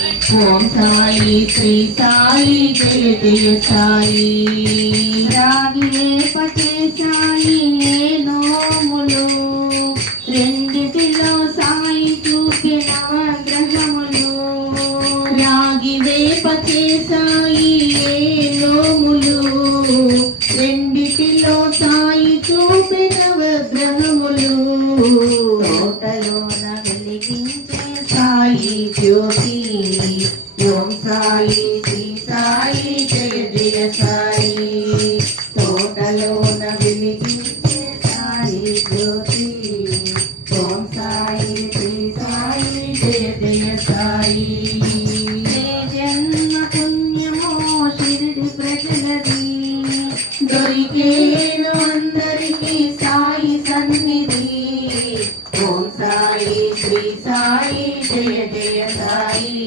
ఓం సాయి శ్రీ సాయి జయ జయ సాయి. రాగి వేపచే సాయి నోములు రెండిటిలో సాయి చూపే నవగ్రహములు. రాగి వేపచే సాయి నోములు రెండిటిలో సాయి చూపే నవగ్రహములు. తోటలోన వెలిగించే సాయి జ్యోతి. ఓం సాయి శ్రీ సాయి జయ జయ సాయి.